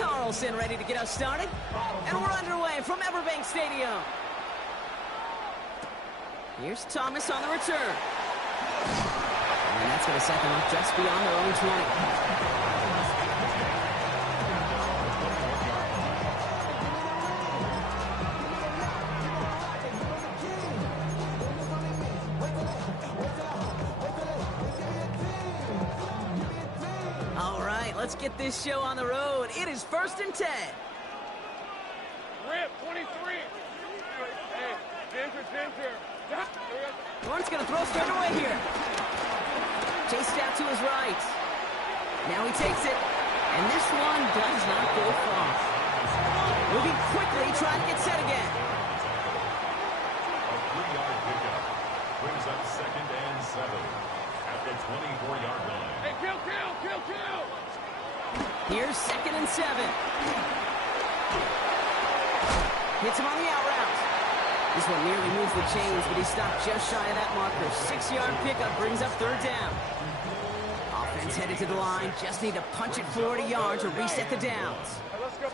Carlson ready to get us started. And we're underway from Everbank Stadium. Here's Thomas on the return. And that's going to set them up just beyond their own 20. Let's get this show on the road. It is 1st and 10. Rip, 23. Hey, Ginger. Lawrence going to throw straight away here. Chased out to his right. Now he takes it. And this one does not go far. Moving quickly, trying to get set again. A 3-yard pickup brings up 2nd and 7 at the 24-yard line. Hey, kill! Here's 2nd and 7. Hits him on the out route. This one nearly moves the chains, but he stopped just shy of that marker. 6-yard pickup brings up 3rd down. Offense headed to the line. Just need to punch it 40 yards to reset the downs. Let's go.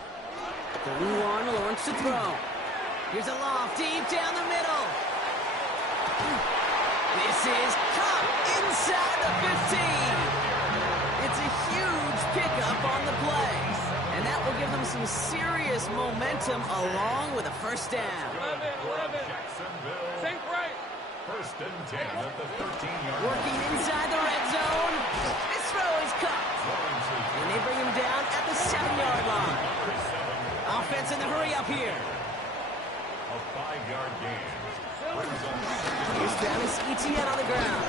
3rd and 1, Lawrence to throw. Here's a loft deep down the middle. This is caught inside the 15. It's a huge pickup on the play, and that will give them some serious momentum along with a 1st down. 11. Jacksonville. Sink right. 1st and 10 at the 13-yard line. Working inside the red zone. This throw is caught, and they bring him down at the 7-yard line. Offense in the hurry up here. A 5-yard gain. Here's Travis Etienne on the ground.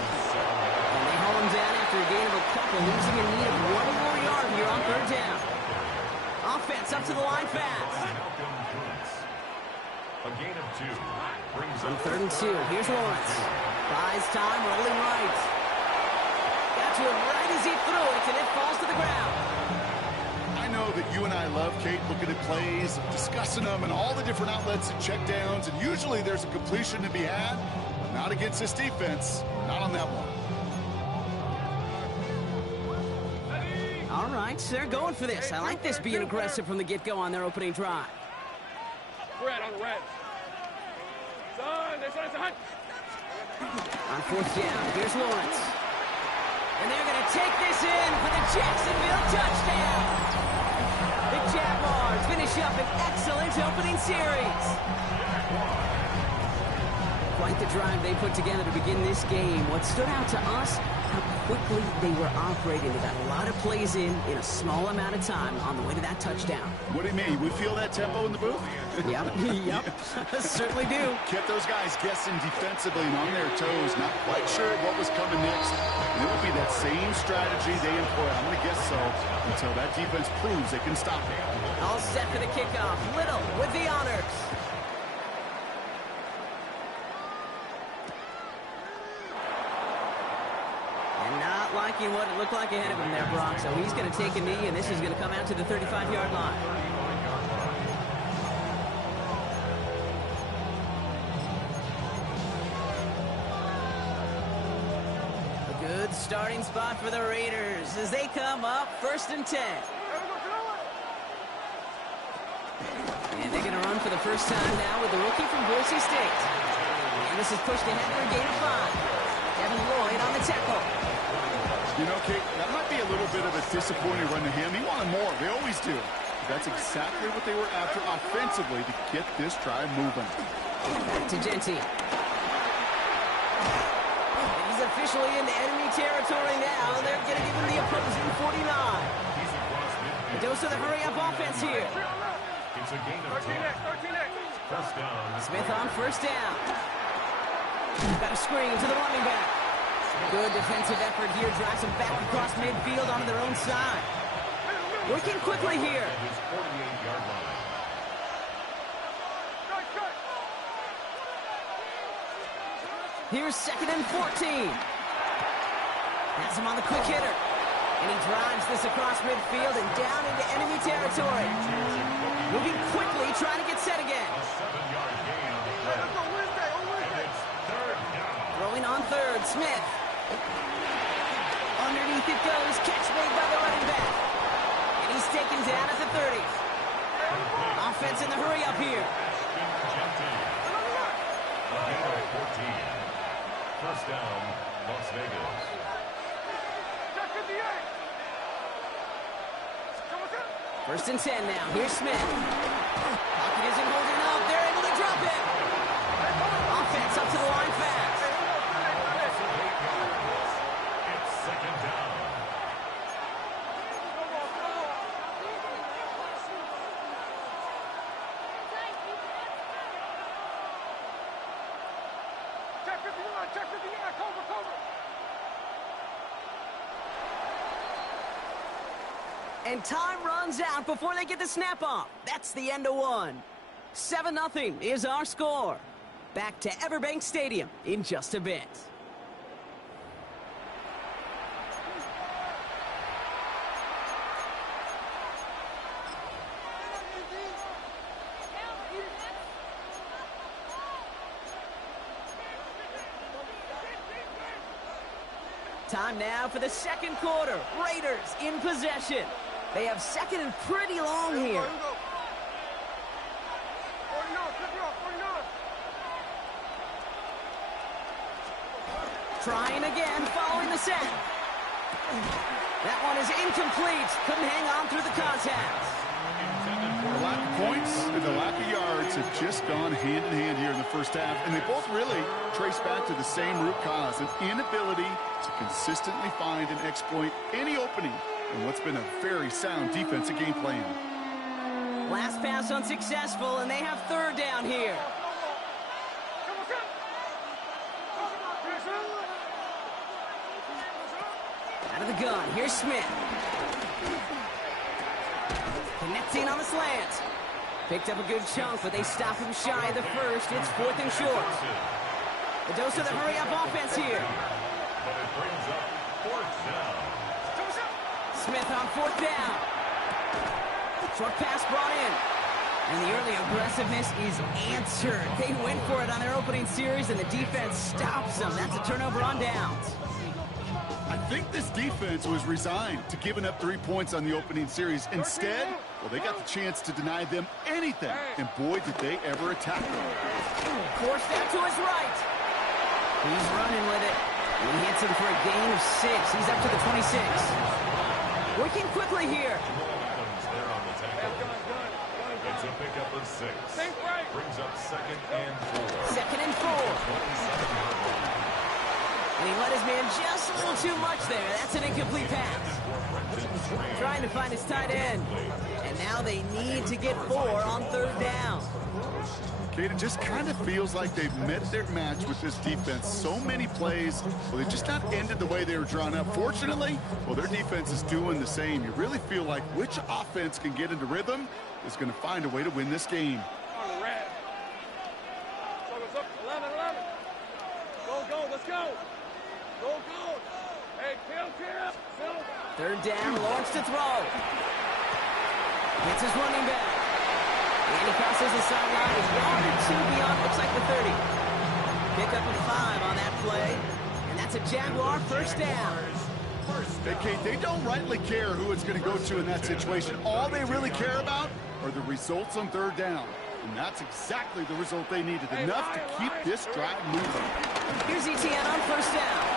And they haul him down after a gain of a couple, losing a need of 1 more yard here on 3rd down. Offense up to the line fast. A gain of 2 brings On up 3rd and 2, here's Lawrence. Buys time, rolling right. Got to him right as he threw it, and it falls to the ground. I know that you and I love, Kate, looking at plays, discussing them, and all the different outlets and checkdowns, and usually there's a completion to be had. Not against this defense. Not on that one. All right, they're going for this. I like this being aggressive from the get-go on their opening drive. Red on red. Son, it's a hunt. On 4th down, here's Lawrence. And they're going to take this in for the Jacksonville touchdown. The Jaguars finish up an excellent opening series. Quite the drive they put together to begin this game. What stood out to us, how quickly they were operating. They got a lot of plays in a small amount of time on the way to that touchdown. What do you mean? We feel that tempo in the booth? Yep, certainly do. Kept those guys guessing defensively and on their toes, not quite sure what was coming next. And it will be that same strategy they employ, I'm going to guess so, until that defense proves they can stop it. All set for the kickoff. Little with the honors. Not liking what it looked like ahead of him there, Brock. So he's going to take a knee, and this is going to come out to the 35-yard line. A good starting spot for the Raiders as they come up 1st and 10. And they're going to run for the first time now with the rookie from Boise State. And this is pushed ahead for a gain of 5. Devin Lloyd on the tackle. You know, Kate, that might be a little bit of a disappointing run to him. He wanted more. They always do. That's exactly what they were after offensively to get this drive moving. Back to Genty. He's officially into enemy territory now. They're going to give him the opposing 49. A dose of the hurry-up offense here. It's a gain of 10. 1st down. Smith on 1st down. Got a screen to the running back. Good defensive effort here. Drives them back across midfield onto their own side. Working quickly here. His 48-yard line. Here's 2nd and 14. Has him on the quick hitter. And he drives this across midfield and down into enemy territory. Moving quickly, trying to get set again. A 7-yard gain on the play. And it's 3rd down. Throwing on 3rd, Smith. Underneath it goes, catch made by the running back. And he's taken down at the 30. Offense in the hurry up here. First down, Las Vegas. First and 10 now. Here's Smith. Pocket isn't holding up. They're able to drop it. Offense up to the line fast. It's second down. Check 59, cover. And time runs out before they get the snap off. That's the end of one. 7-0 is our score. Back to Everbank Stadium in just a bit. Time now for the second quarter. Raiders in possession. They have second and pretty long here. Trying again, following the set. That one is incomplete. Couldn't hang on through the contact. The lack of points and the lack of yards have just gone hand in hand here in the first half, and they both really trace back to the same root cause, an inability to consistently find and exploit any opening in what's been a very sound defensive game plan. Last pass unsuccessful, and they have third down here. Out of the gun, here's Smith. Connecting on the slant. Picked up a good chunk, but they stop him shy of the first. It's fourth and short. The dose of the hurry-up offense here. But it brings up fourth down. Smith on fourth down. Short pass brought in. And the early aggressiveness is answered. They went for it on their opening series, and the defense stops them. That's a turnover on downs. I think this defense was resigned to giving up 3 points on the opening series. Instead, well, they got the chance to deny them anything, and boy, did they ever attack them. Forced out to his right. He's running with it. And he hits him for a gain of 6. He's up to the 26. Working quickly here. Adams there on the tackle. It's a pickup of 6. Brings up second and 4. Second and 4. And he let his man just a little too much there. That's an incomplete pass. Trying to find his tight end. And now they need to get 4 on third down. Kate, it just kind of feels like they've met their match with this defense. So many plays, well, they just not ended the way they were drawn up. Fortunately, well, their defense is doing the same. You really feel like which offense can get into rhythm is going to find a way to win this game. On the red. So it's up 11-11. Go, let's go. Go. Hey, kill. Third down, Lawrence to throw. Hits his running back. And he crosses the sideline. He's 1 or 2 beyond, looks like the 30. Pick up a 5 on that play. And that's a Jaguar first down. Hey, Kate, they don't rightly care who it's going to go to in that situation. All they really care about are the results on third down. And that's exactly the result they needed. Enough to keep this drive moving. Here's ETN on first down.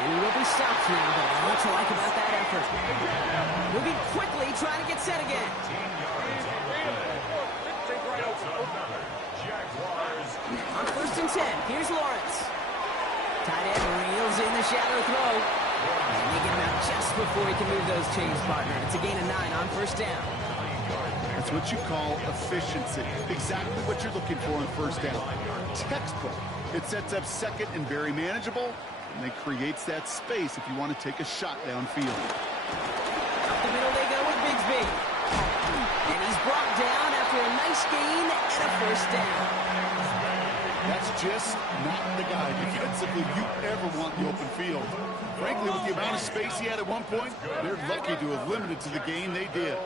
And he will be stopped now, but what to like about that effort. Moving quickly, trying to get set again. On first and 10, here's Lawrence. Tight end reels in the shadow throw. And they get him out just before he can move those chains, partner. It's a gain of 9 on first down. That's what you call efficiency. Exactly what you're looking for on first down. Textbook. It sets up second and very manageable, and it creates that space if you want to take a shot downfield. Up the middle they go with Bigsby. And he's brought down after a nice gain and a first down. That's just not the guy defensively you ever want in the open field. Frankly, with the amount of space he had at one point, they're lucky to have limited to the gain they did.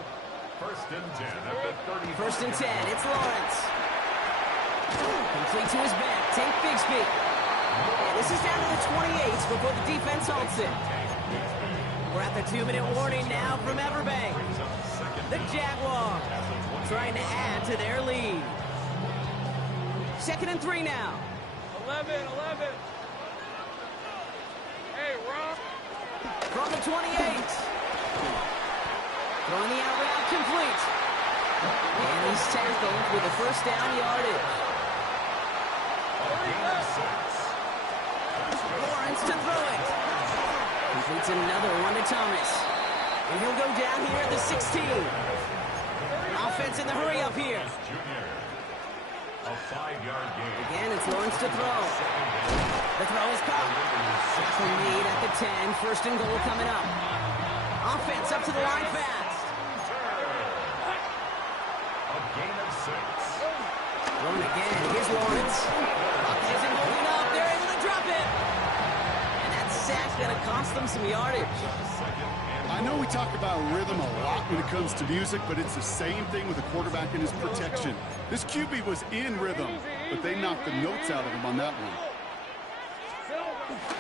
First and 10 at the 30. First and 10, it's Lawrence. Complete to his back, take Bigsby. And this is down to the 28s before the defense halts it. We're at the 2-minute warning now from Everbank. The Jaguars trying to add to their lead. 2nd and 3 now. 11. Hey, Rob. From the 28. Throwing the out route complete. And he's tackled with a first down yardage. Lawrence to throw it. Completes another one to Thomas. And he'll go down here at the 16. Offense in the hurry up here. A 5-yard gain. Again, it's Lawrence to throw. The throw is caught. From lead at the 10. 1st and goal coming up. Offense up to the line fast. A gain of 6. Thrown again. Here's Lawrence. Clock isn't holding up. They're able to drop it. And that sack's going to cost them some yardage. I know we talk about rhythm a lot when it comes to music, but it's the same thing with a quarterback and his protection. This QB was in rhythm, but they knocked the notes out of him on that one.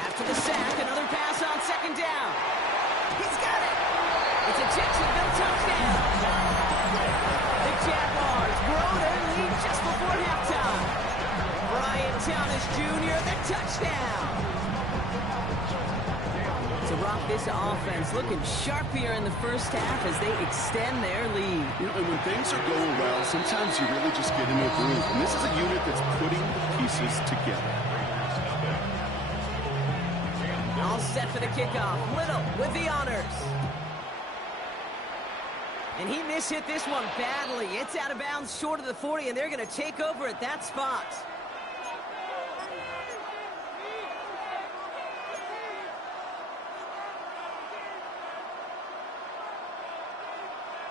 After the sack, another pass on 2nd down. He's got it. It's a Jacksonville touchdown. The Jaguars grow their lead just before halftime. Brian Thomas Jr., the touchdown. To rock this offense, looking sharp here in the first half as they extend their lead. You know, and when things are going well, sometimes you really just get into a groove. And this is a unit that's putting pieces together. All set for the kickoff. Little with the honors. And he mishit this one badly. It's out of bounds short of the 40, and they're going to take over at that spot.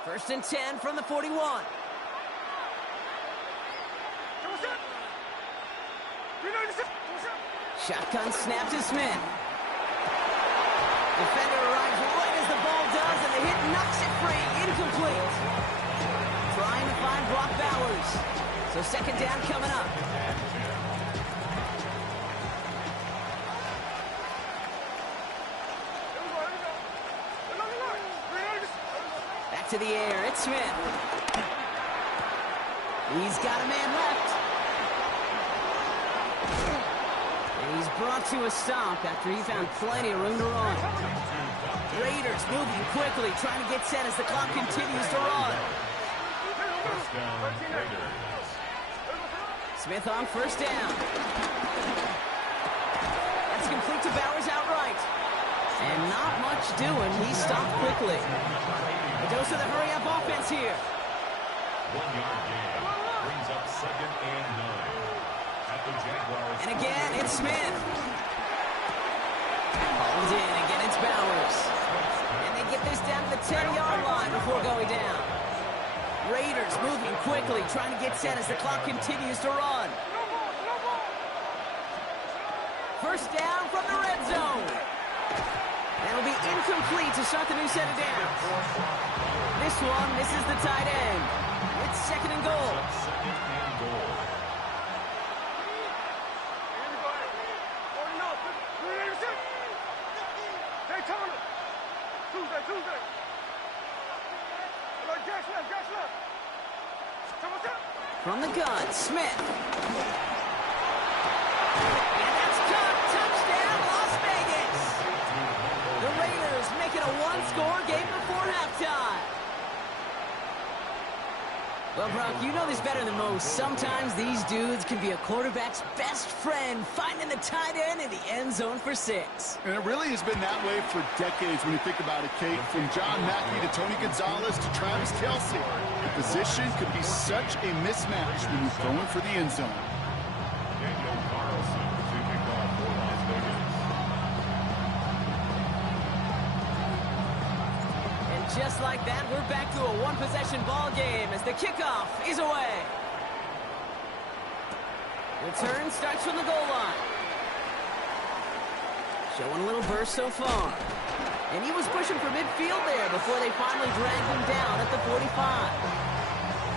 First and 10 from the 41. Shotgun snap to Smith. Defender arrives right as the ball does, and the hit knocks it free. Incomplete. Trying to find Brock Bowers. So 2nd down coming up. Back to the air. It's Smith. He's got a man left. And he's brought to a stop after he found plenty of room to run. Raiders moving quickly, trying to get set as the clock continues to run. First down, Raiders. Smith on 1st down. That's complete to Bowers outright. And not much doing. He stopped quickly. A dose of the hurry-up offense here. 1-yard gain. Brings up 2nd and 9. At the Jaguars. And again, it's Smith. Hauled in. Again, it's Bowers. And they get this down to the 10-yard line before going down. Raiders moving quickly, trying to get set as the clock continues to run. First down from the red zone. That'll be incomplete to start the new set of downs. This one misses the tight end. It's 2nd and goal. 2nd and goal. From the gun, Smith. And that's caught. Touchdown, Las Vegas. The Raiders make it a one-score game before halftime. Well, Brock, you know this better than most. Sometimes these dudes can be a quarterback's best friend, finding the tight end in the end zone for 6. And it really has been that way for decades when you think about it, Kate. From John Mackey to Tony Gonzalez to Travis Kelce. The position could be such a mismatch when you're throwing for the end zone. Daniel Carlson to kick off for Las Vegas. And just like that, we're back to a one-possession ball game as the kickoff is away. Return starts from the goal line. Showing a little burst so far. And he was pushing for midfield there before they finally dragged him down at the 45.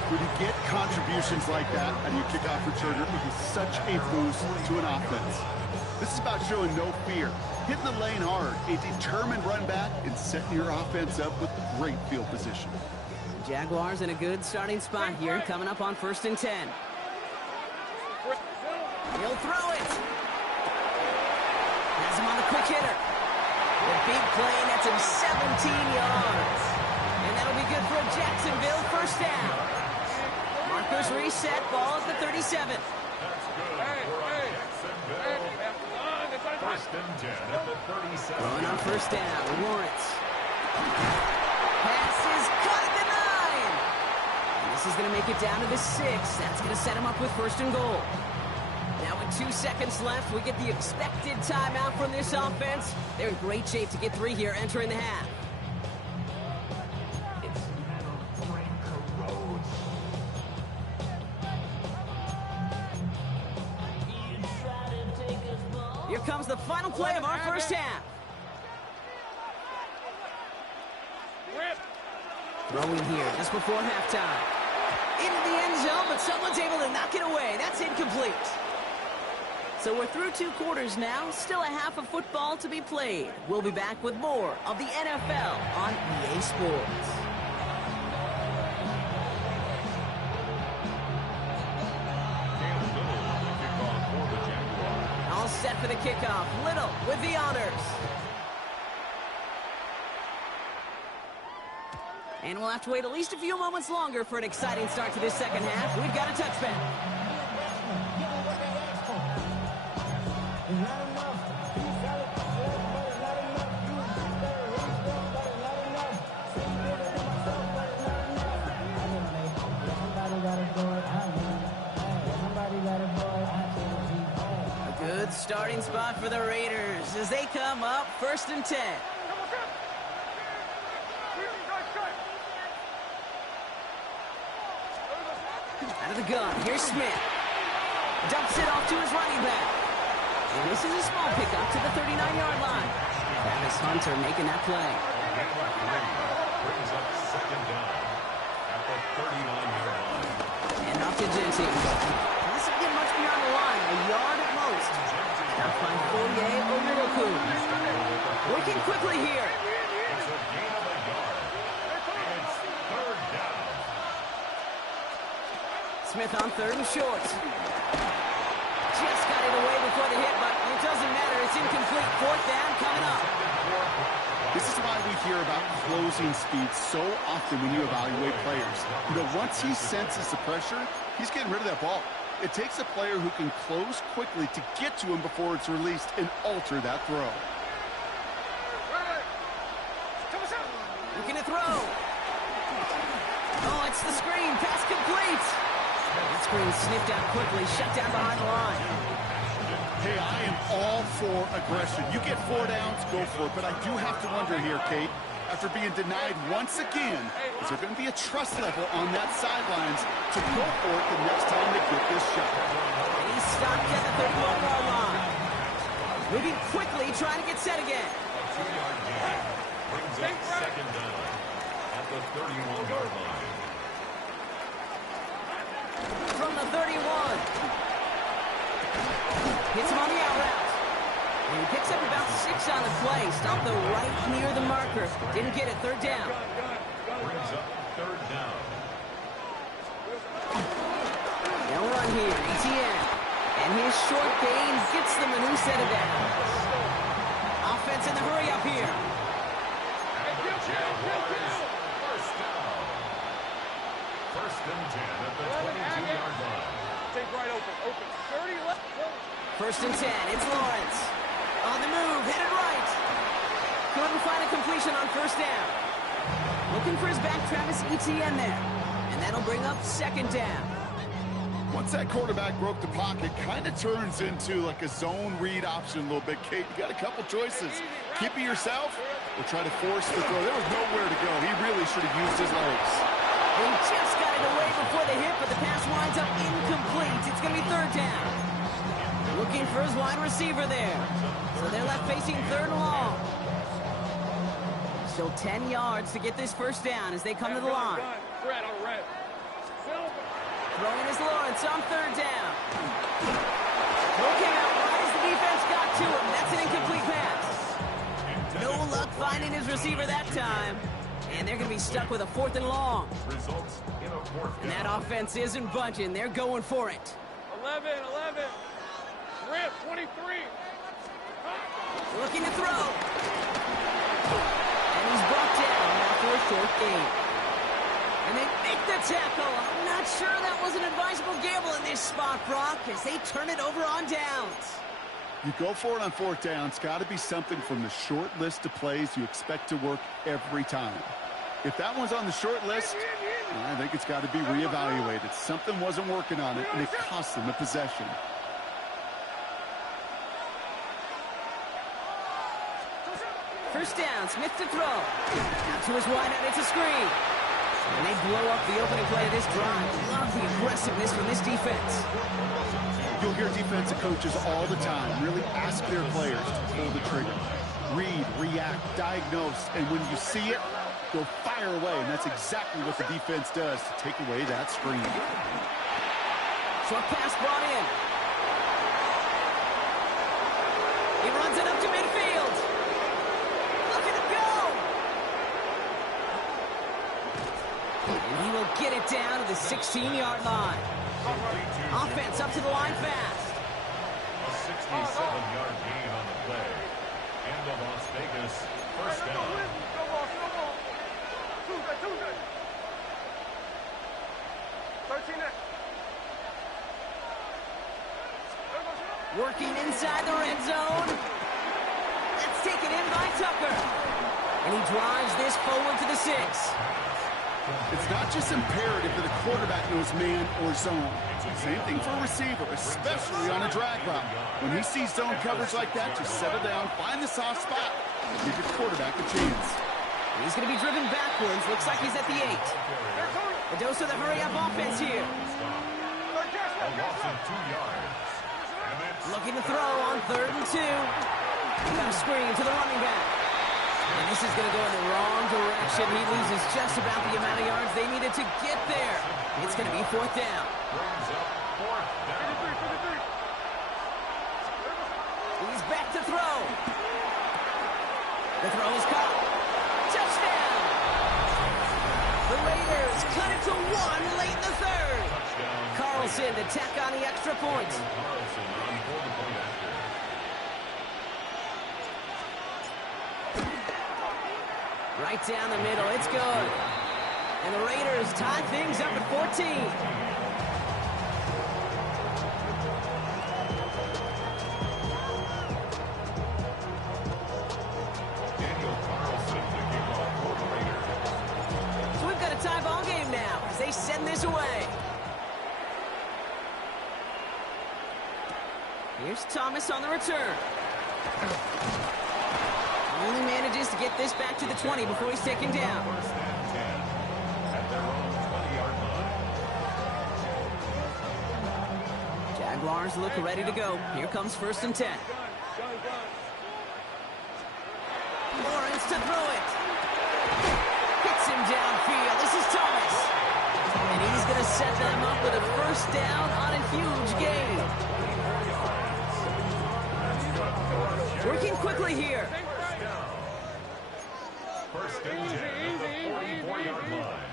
When you get contributions like that out of your kickoff returner, it is such a boost to an offense. This is about showing no fear, hitting the lane hard, a determined run back, and setting your offense up with great field position. Jaguars in a good starting spot here, coming up on 1st and 10. He'll throw it. Has him on the quick hitter. The big play nets him 17 yards. And that'll be good for a Jacksonville first down. Marcus reset, ball at the 37. First and 10 at the 37. Going on first down, Lawrence. Pass is caught at the 9. And this is going to make it down to the 6. That's going to set him up with 1st and goal. Now with 2 seconds left, we get the expected timeout from this offense. They're in great shape to get 3 here entering the half. Here comes the final play of our first half. Throwing here just before halftime. Into the end zone, but someone's able to knock it away. That's incomplete. So we're through 2 quarters now. Still a half of football to be played. We'll be back with more of the NFL on EA Sports. All set for the kickoff. Little with the honors. And we'll have to wait at least a few moments longer for an exciting start to this second half. We've got a touchback. A good starting spot for the Raiders as they come up 1st and 10. Out of the gun, here's Smith. Dumps it off to his running back. And this is a small pickup to the 39-yard line. Travis Hunter making that play. Brings up 2nd down at the 39-yard line. And off to Jenkins. Doesn't get much beyond the line, a yard at most. Now find Fourier or Middlecoon. Working quickly here. It's a gain of a yard. And it's 3rd down. Smith on 3rd and short. Just got it away before the hit, but it doesn't matter. It's incomplete. 4th down coming up. This is why we hear about closing speed so often when you evaluate players. You know, once he senses the pressure, he's getting rid of that ball. It takes a player who can close quickly to get to him before it's released and alter that throw. Looking to throw. Oh, it's the screen. Pass complete. That screen sniffed out quickly, shut down behind the line. Hey, I am all for aggression. You get 4 downs, go for it. But I do have to wonder here, Kate, after being denied once again, is there going to be a trust level on that sidelines to go for it the next time they get this shot? And he's stopped at the 31-yard line. Moving quickly, trying to get set again. A 2-yard gain. Brings up 2nd down at the 31-yard line. From the 31. Hits him on the out route. And he picks up about 6 on the play. Stopped the right near the marker. Didn't get it. 3rd down. Brings up 3rd down. No run here. ETN. And his short gain gets them a new set of downs. Offense in the hurry up here. And the Jaguars, 1st down. 1st and 10 at the 22-yard line. Take right open. 30 left. 1st and 10. It's Lawrence. On the move. Headed right. Couldn't find a completion on 1st down. Looking for his back, Travis Etienne there. And that'll bring up 2nd down. Once that quarterback broke the pocket, kind of turns into like a zone read option a little bit. Kate, you got a couple choices. Keep it yourself or try to force the throw. There was nowhere to go. He really should have used his legs. He just got it away before the hit, but the pass winds up incomplete. It's going to be 3rd down. Looking for his wide receiver there. So they're left facing 3rd and long. Still 10 yards to get this 1st down as they come to the line. Red on red. Throwing his Lawrence on third down. Okay, out wide as the defense got to him. That's an incomplete pass. No luck finding his receiver that time. And they're going to be stuck with a 4th and long. Results in a 4th And that down. offense isn't budging. They're going for it. 11. Rip, 23. Looking to throw. And he's brought down after a short gain. And they make the tackle. I'm not sure that was an advisable gamble in this spot, Brock, as they turn it over on downs. You go for it on 4th down. It's got to be something from the short list of plays you expect to work every time. If that one's on the short list, I think it's got to be reevaluated. Something wasn't working on it, and it cost them the possession. First down, Smith to throw. Out to his wideout, it's a screen. And they blow up the opening play of this drive. Love the aggressiveness from this defense. You'll hear defensive coaches all the time really ask their players to pull the trigger. Read, react, diagnose, and when you see it, go fire away. And that's exactly what the defense does to take away that screen. Short pass brought in. He runs it up to midfield. Looking to go. And he will get it down to the 16-yard line. Offense up to the line fast. A 67-yard gain on the play. And the Las Vegas first down. Tuesday. 13 next. Working inside the red zone. That's taken in by Tucker. And he drives this forward to the 6. It's not just imperative that a quarterback knows man or zone. Same thing for a receiver, especially on a drag route. When he sees zone coverage like that, just settle down, find the soft spot, and give your quarterback a chance. He's going to be driven backwards. Looks like he's at the 8. A dose of the hurry-up offense here. A loss of 2 yards. Looking to throw on 3rd and 2. Got a screen to the running back. And this is going to go in the wrong direction. He loses just about the amount of yards they needed to get there. It's going to be 4th down. Brings up 4th down. He's back to throw. The throw is caught. Touchdown! The Raiders cut it to 1 late in the 3rd. Carlson to tack on the extra point. Carlson on for the point after. Right down the middle, it's good. And the Raiders tie things up at 14. Daniel Carlson to kick off for the Raiders. So we've got a tie ball game now as they send this away. Here's Thomas on the return. Only manages to get this back to the 20 before he's taken down. First and 10 at their own 20-yard line. Jaguars look ready to go. Here comes 1st and 10. Lawrence to throw it. Hits him downfield. This is Thomas. And he's going to set them up with a 1st down on a huge gain. Working quickly here. First and 10 at the 44-yard line.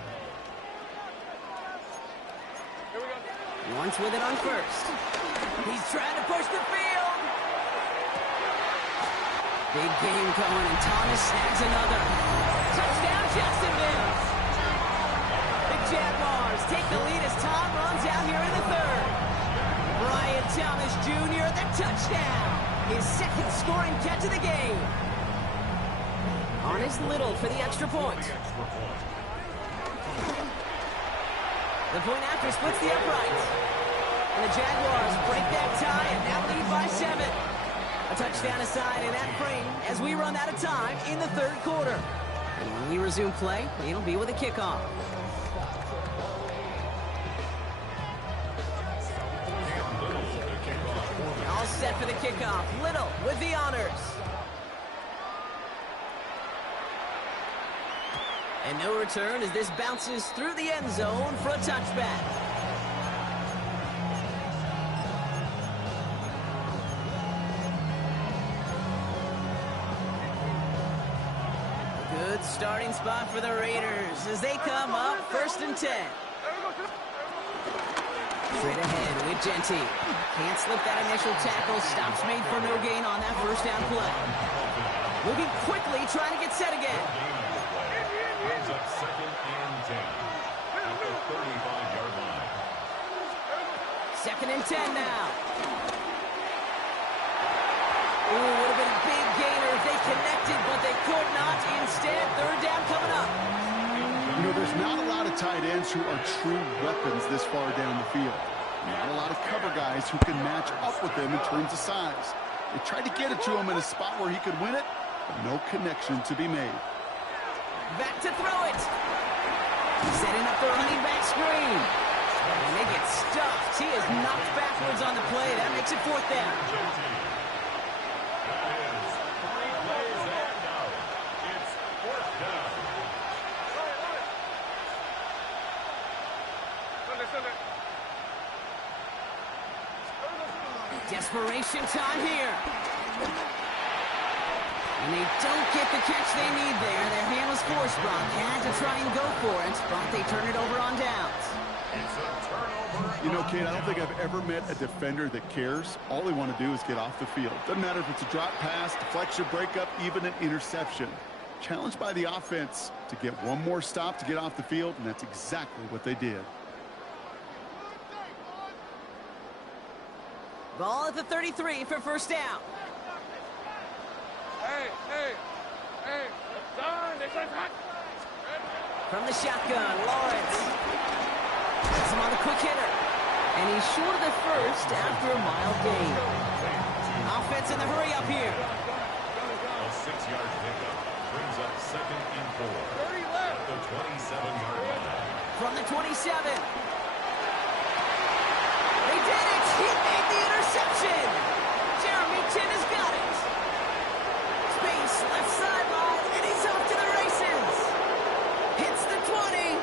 Lawrence with it on 1st. He's trying to push the field. Big game going, and Thomas snags another. Touchdown, Jacksonville. The Jaguars take the lead as Tom runs out here in the 3rd. Brian Thomas Jr., the touchdown. His 2nd scoring catch of the game. On his Little for the extra point. The point after splits the uprights. And the Jaguars break that tie and now lead by 7. A touchdown aside in that frame as we run out of time in the 3rd quarter. And when we resume play, it'll be with a kickoff. All set for the kickoff. Little with the honors. And no return as this bounces through the end zone for a touchback. Good starting spot for the Raiders as they come up 1st and 10. Straight ahead with Genty. Can't slip that initial tackle. Stops made for no gain on that first down play. Moving quickly, trying to get set again. Brings up 2nd and 10 at the 35-yard line. 2nd and 10 now. Ooh, would have been a big gainer if they connected, but they could not. Instead, 3rd down coming up. You know, there's not a lot of tight ends who are true weapons this far down the field. Not a lot of cover guys who can match up with them in terms of size. They tried to get it to him in a spot where he could win it, but no connection to be made. Back to throw it. Setting up the running back screen. And they get stuffed. He is knocked backwards on the play. That makes it 4th down. That is 3 plays and out. It's 4th down. Desperation time here. And they don't get the catch they need there. Their hand was forced. Brock had to try and go for it, but they turn it over on downs. It's a turnover. You know, Kate, I don't think I've ever met a defender that cares. All they want to do is get off the field. Doesn't matter if it's a drop pass, deflection, breakup, even an interception. Challenged by the offense to get one more stop to get off the field, and that's exactly what they did. Ball at the 33 for 1st down. Hey, son, this is hot. From the shotgun, Lawrence. Gets him on the quick hitter. And he's short of the first after a mild gain. Offense in the hurry up here. A 6-yard pickup brings up 2nd and 4 at the 27-yard line. From the 27. They did it! He made the interception! Jeremy Chin has got it! Space, left sideline, and he's off to the races! Hits the 20!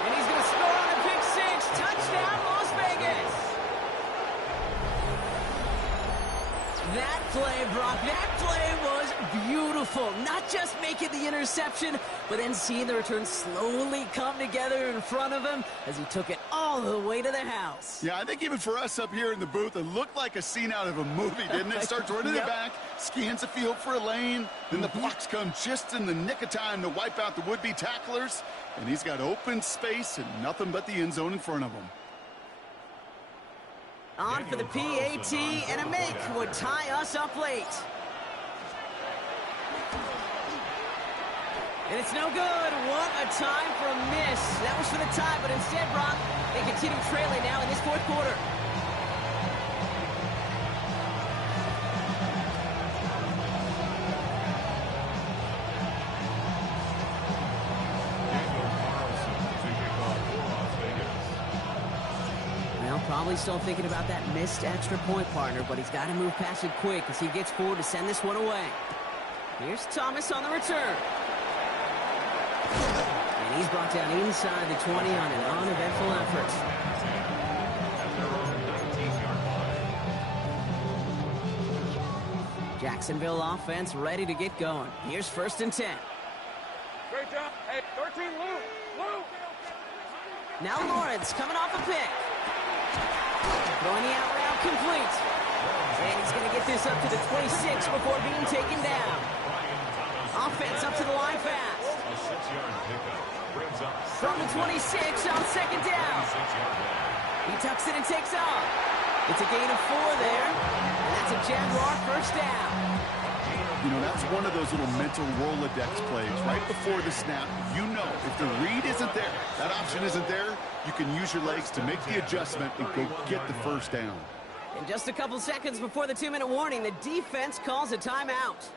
And he's going to score on a pick 6! Touchdown, Las Vegas! That play, Brock, that play was beautiful. Not just making the interception, but then seeing the return slowly come together in front of him as he took it all the way to the house. Yeah, I think even for us up here in the booth, it looked like a scene out of a movie, didn't it? Starts running it back, scans the field for a lane, then the blocks come just in the nick of time to wipe out the would-be tacklers, and he's got open space and nothing but the end zone in front of him. On for the PAT, and a make would tie us up late. And it's no good. What a time for a miss. That was for the tie, but instead, Brock, they continue trailing now in this 4th quarter. Well, probably still thinking about that missed extra point, partner, but he's got to move past it quick as he gets forward to send this one away. Here's Thomas on the return. And he's brought down inside the 20 on an uneventful effort. Jacksonville offense ready to get going. Here's 1st and 10. Great job. Hey, 13, Lou. Now Lawrence coming off a pick. Throwing the out route complete. And he's going to get this up to the 26 before being taken down. Offense up to the line fast. A 6-yard pickup brings up From the 26 on 2nd down. 6-yard line. He tucks it and takes off. It's a gain of 4 there. And that's a Jaguar 1st down. You know, that's one of those little mental Rolodex plays. Right before the snap, you know if the read isn't there, that option isn't there, you can use your legs to make the adjustment and go get the 1st down. In just a couple seconds before the 2-minute warning, the defense calls a timeout.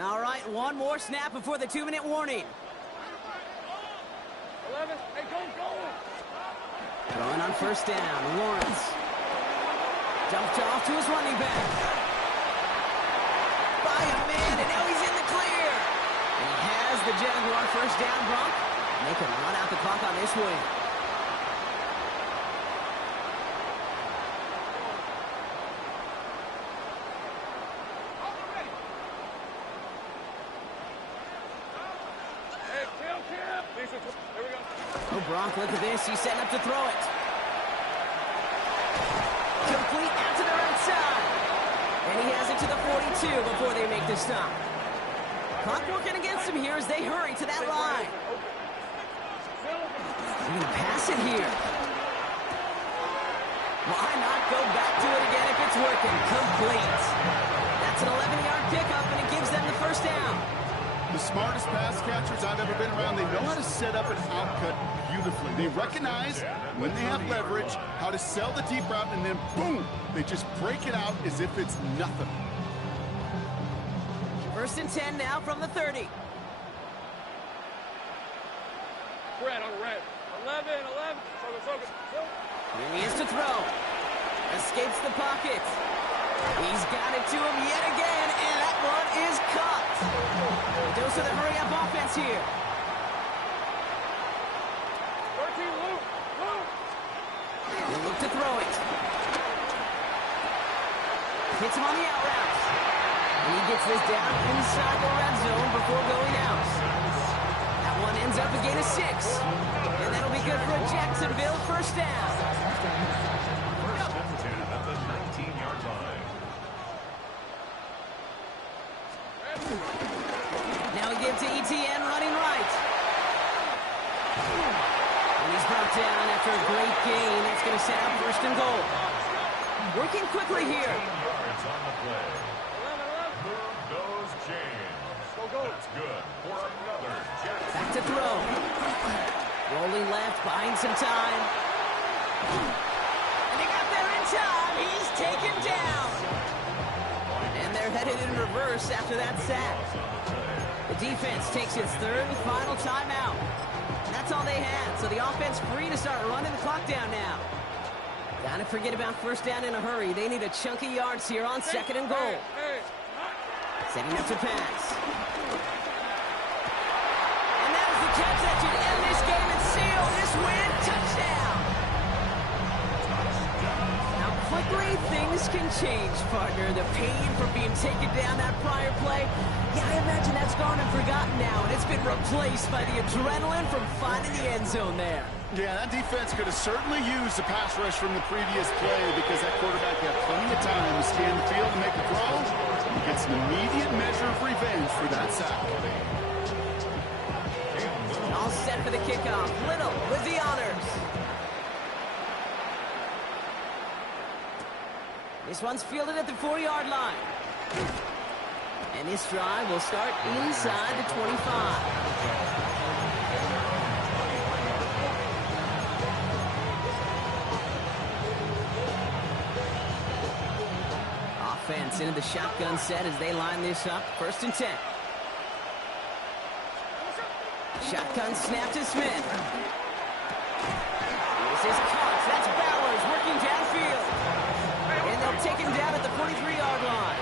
All right, one more snap before the 2-minute warning. 11, hey, go. Throwing on 1st down, Lawrence. Dumped off to his running back. By a man, and now he's in the clear. And he has the Jaguar 1st down, Brock. They can run out the clock on this win. Oh, Brock, look at this. He's setting up to throw it. Complete out to the right side. And he has it to the 42 before they make the stop. Clock working against him here as they hurry to that line. He's going to pass it here. Why not go back to it again if it's working? Complete. That's an 11-yard pickup, and it gives them the first down. The smartest pass catchers I've ever been around, they know how to set up an outcut beautifully. They recognize when they have leverage, how to sell the deep route, and then boom, they just break it out as if it's nothing. First and 10 now from the 30. Brett on red. 11. Here he is to throw. Escapes the pocket. He's got it to him yet again, and that one is caught. Dose of the hurry-up offense here. 13, Luke. He'll look to throw it. Hits him on the out route. And he gets this down inside the red zone before going out. That one ends up a gain of 6. And that'll be good for a Jacksonville first down. First and 10 at the 19-yard line. Now we give to ETN running right. And he's brought down after a great gain. That's going to set up first and goal. Working quickly here. 15 yards on the play. Move those chains. That's good for another JAX. Back to throw. Rolling left, buying some time. And they got there in time. He's taken down. And they're headed in reverse after that sack. The defense takes its third and final timeout. That's all they had, so the offense free to start running the clock down now. Gotta forget about first down in a hurry. They need a chunky yards here on second and goal. Setting up to pass. And that is the catch that should end this game and seal this win. Touchdown! Now quickly things can change, partner. The pain from being taken down that prior play, yeah, I imagine that's gone and forgotten now, and it's been replaced by the adrenaline from finding the end zone there. Yeah, that defense could have certainly used the pass rush from the previous play because that quarterback had plenty of time to scan the field and make a throw. He gets an immediate measure of revenge for that sack. All set for the kickoff. Little with the honors. This one's fielded at the 4-yard line. And this drive will start inside the 25. Offense into the shotgun set as they line this up. First and 10. Shotgun snap to Smith. This is caught. That's Bowers working downfield. And they'll take him down at the 43-yard line.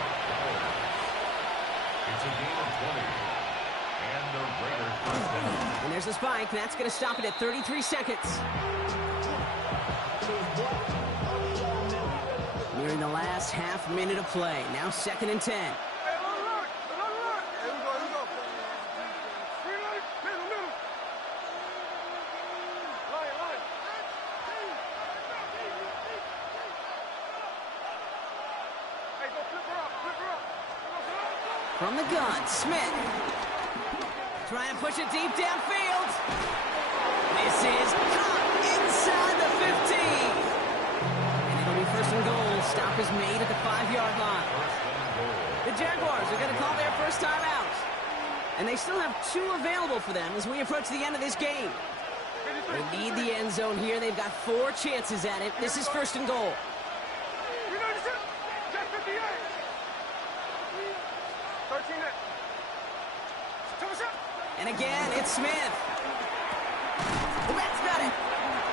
It's a gain of 20. And the Raiders first down. And there's a spike. That's going to stop it at 33 seconds. Nearing the last half minute of play. Now second and 10. From the gun, Smith. Trying to push it deep downfield. This is caught inside the 15. And it'll be first and goal. Stop is made at the 5-yard line. The Jaguars are going to call their first time out. And they still have 2 available for them as we approach the end of this game. They need the end zone here. They've got 4 chances at it. This is first and goal. And again, it's Smith. The Reds got it.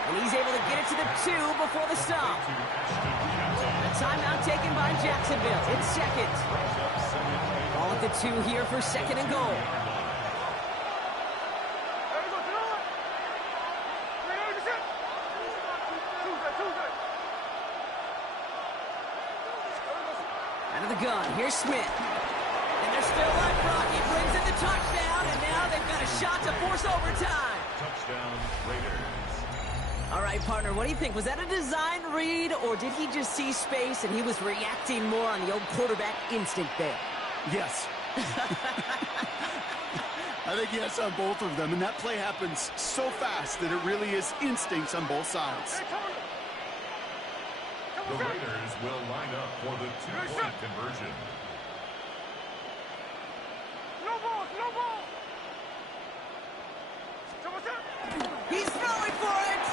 And he's able to get it to the 2 before the stop. A timeout taken by Jacksonville. It's second. Ball at the 2 here for second and goal. Out of the gun, here's Smith. And they're still on Brock. He brings in the touchdown, and now they've got a shot to force overtime. Touchdown, Raiders. All right, partner, what do you think? Was that a design read, or did he just see space and he was reacting more on the old quarterback instinct there? Yes. I think yes on both of them, and that play happens so fast that it really is instincts on both sides. The Raiders will line up for the two-point conversion. He's throwing for it,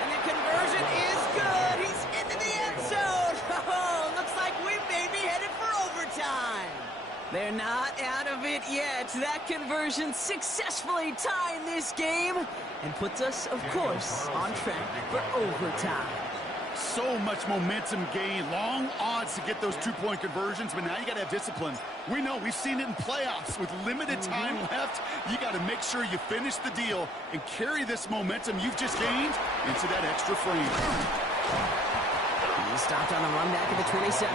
and the conversion is good. He's into the end zone. Oh, looks like we may be headed for overtime. They're not out of it yet. That conversion successfully tying this game and puts us, of course, on track for overtime. So much momentum gain, long odds to get those two-point conversions, but now you got to have discipline. We know, we've seen it in playoffs with limited time left. You got to make sure you finish the deal and carry this momentum you've just gained into that extra frame. He stopped on a run back at the 27.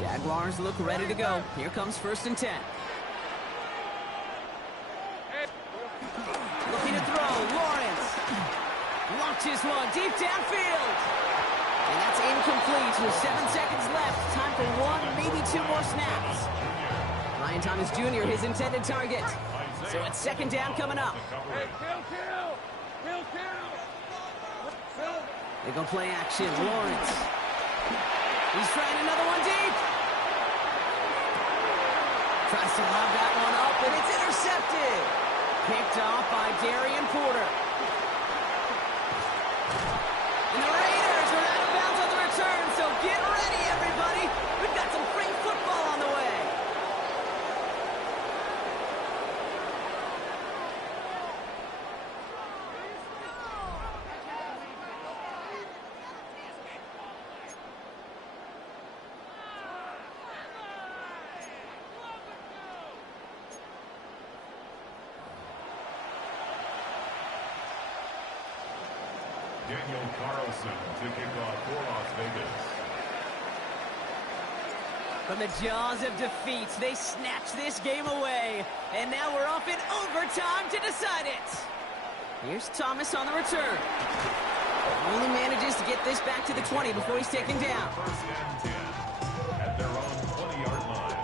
Jaguars look ready to go. Here comes 1st and 10. Looking to throw. Lawrence launches one deep downfield. And that's incomplete with 7 seconds left. Time for one, maybe 2 more snaps. Ryan Thomas Jr., his intended target. So it's 2nd down coming up. They go play action. Lawrence. He's trying another one deep. Tries to lob that one up, and it's intercepted. Picked off by Darian Porter. And the Raiders are out of bounds on the return, so get ready, everybody. We've got some great football on the way. Daniel Carlson to kick off for Las Vegas. From the jaws of defeat, they snatched this game away. And now we're off in overtime to decide it. Here's Thomas on the return. Only manages to get this back to the 20 before he's taken down. 1st and 10 at their own 20-yard line.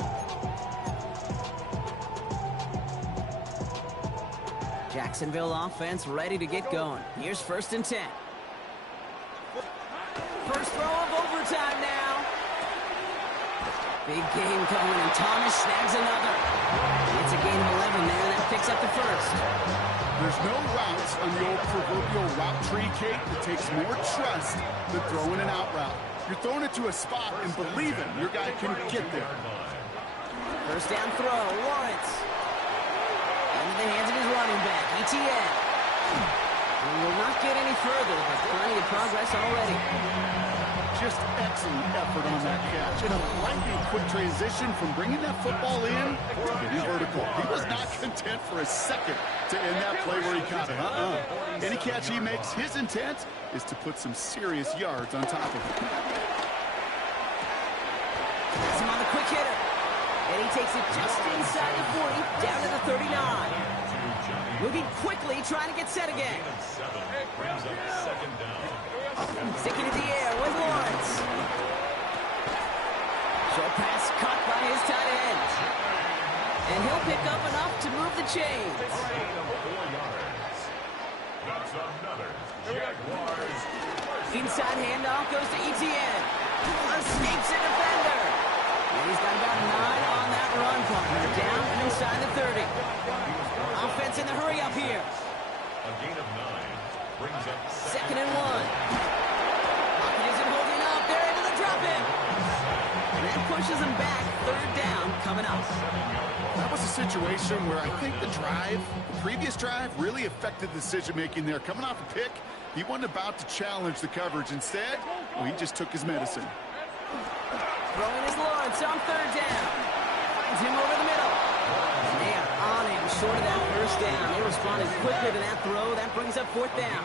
Jacksonville offense ready to get going. Here's 1st and 10. First throw of overtime now. Big game coming, and Thomas snags another. It's a gain of 11 there. That picks up the first. There's no routes on the old proverbial route tree, Kate, that takes more trust than throwing an out route. You're throwing it to a spot and believing your guy can get there. 1st down throw, Lawrence. Into the hands of his running back, ETN. He will not get any further, but plenty of progress already. Just excellent effort on that catch. And a lightning quick transition from bringing that football in to getting vertical. He was not content for a second to end that play where he caught it. Any catch he makes, his intent is to put some serious yards on top of it. Pass him on the quick hitter. And he takes it just inside the 40, down to the 39. Moving quickly, trying to get set again. Brings up 2nd down. Sticking in the air with Lawrence. Short pass caught by his tight end. And he'll pick up enough to move the chains. That's another Jaguars. Inside handoff goes to ETN. Escapes a defender. And he's got about 9 on that run, partner. Down and inside the 30. Offense in the hurry up here. A gain of 9 brings up 2nd and 1. Pocket isn't holding up. They're able to drop him. And that pushes him back. 3rd down coming up. That was a situation where I think the previous drive, really affected the decision-making there. Coming off a pick, he wasn't about to challenge the coverage. Instead, well, he just took his medicine. Throwing his Lawrence on 3rd down. Finds him over the middle. And they are on him short of that 1st down. They responded quickly to that throw. That brings up 4th down.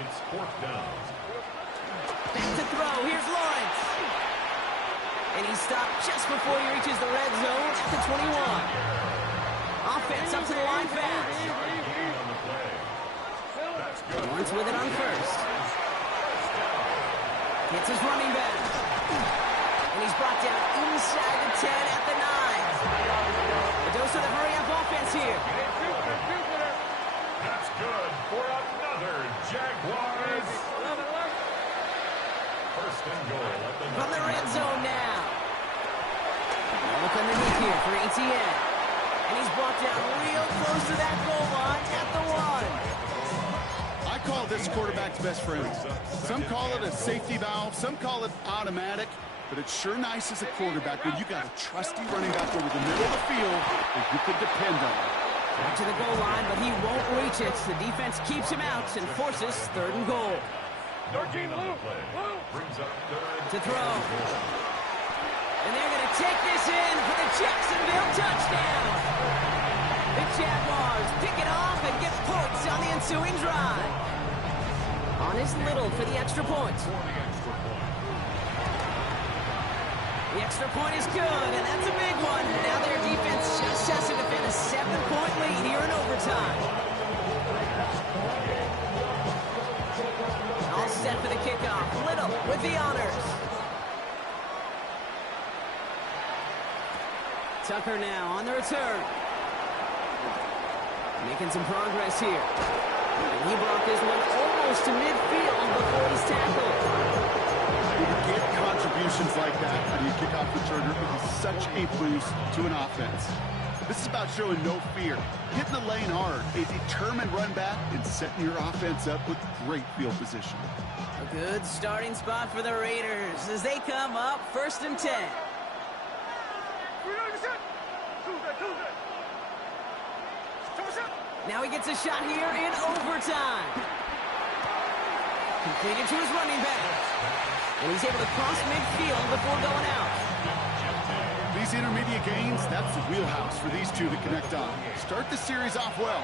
It's 4th down. Back to throw. Here's Lawrence. And he stopped just before he reaches the red zone at the 21. Offense up to the line fast. Lawrence with it on first. Gets his running back. And he's brought down inside the 10 at the 9. A dose of the hurry-up offense here. That's good for another Jaguars. First and goal at the From the red zone now. Look underneath here for ETN. And he's brought down real close to that goal line at the 1. I call this quarterback's best friend. Some call it a safety valve, some call it automatic, but it's sure nice as a quarterback when you got a trusty running back over the middle of the field that you can depend on. Back to the goal line, but he won't reach it. The defense keeps him out and forces 3rd and goal. To throw. And they're going to take this in for the Jacksonville touchdown. The Jaguars pick it off and get points on the ensuing drive. On is Little for the extra point. The extra point is good, and that's a big one. Now their defense just has to defend a 7-point lead here in overtime. All set for the kickoff. Little with the honors. Tucker now on the return. Making some progress here. And he brought this one almost to midfield before he's tackled. When you get contributions like that when you kick off returner, it is such a boost to an offense. This is about showing no fear, hitting the lane hard, a determined run back, and setting your offense up with great field position. A good starting spot for the Raiders as they come up 1st and 10. Now he gets a shot here in overtime. Completed to his running back. And he's able to cross midfield before going out. These intermediate gains, that's the wheelhouse for these two to connect on. Start the series off well.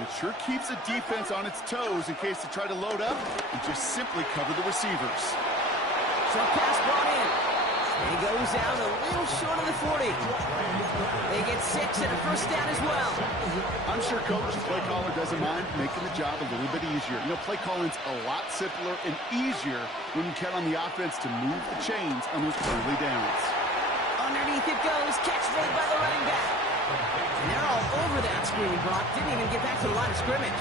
It sure keeps the defense on its toes in case they try to load up and just simply cover the receivers. Short pass brought in. And he goes down a little short of the 40. They get 6 and a first down as well. I'm sure coach, the play caller, doesn't mind making the job a little bit easier. You know, play calling's a lot simpler and easier when you count on the offense to move the chains on those early downs. Underneath it goes, catch made by the running back. And they're all over that screen. Brock didn't even get back to the line of scrimmage.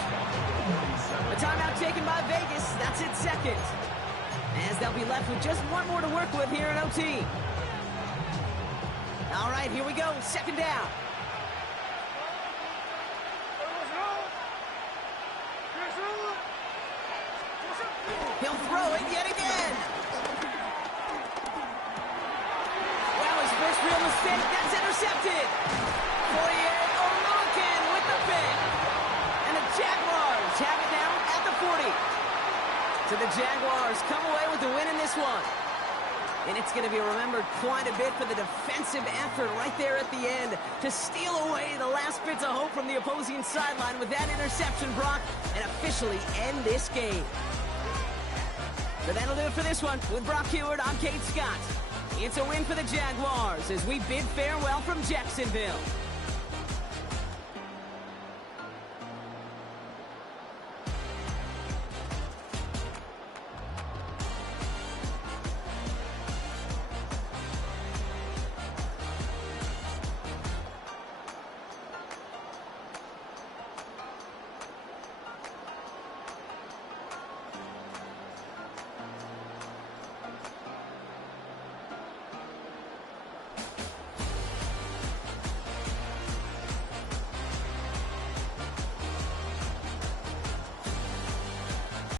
A timeout taken by Vegas. That's its 2nd. As they'll be left with just one more to work with here in OT. All right, here we go. 2nd down. He'll throw it yet again. Wow, his first real mistake. That's intercepted. Fourier Olokin with the pick. And the Jaguars have it now at the 40. So the Jaguars come away with the win in this one. And it's going to be remembered quite a bit for the defensive effort right there at the end to steal away the last bits of hope from the opposing sideline with that interception, Brock, and officially end this game. So that'll do it for this one. With Brock Heward, I'm Kate Scott. It's a win for the Jaguars as we bid farewell from Jacksonville.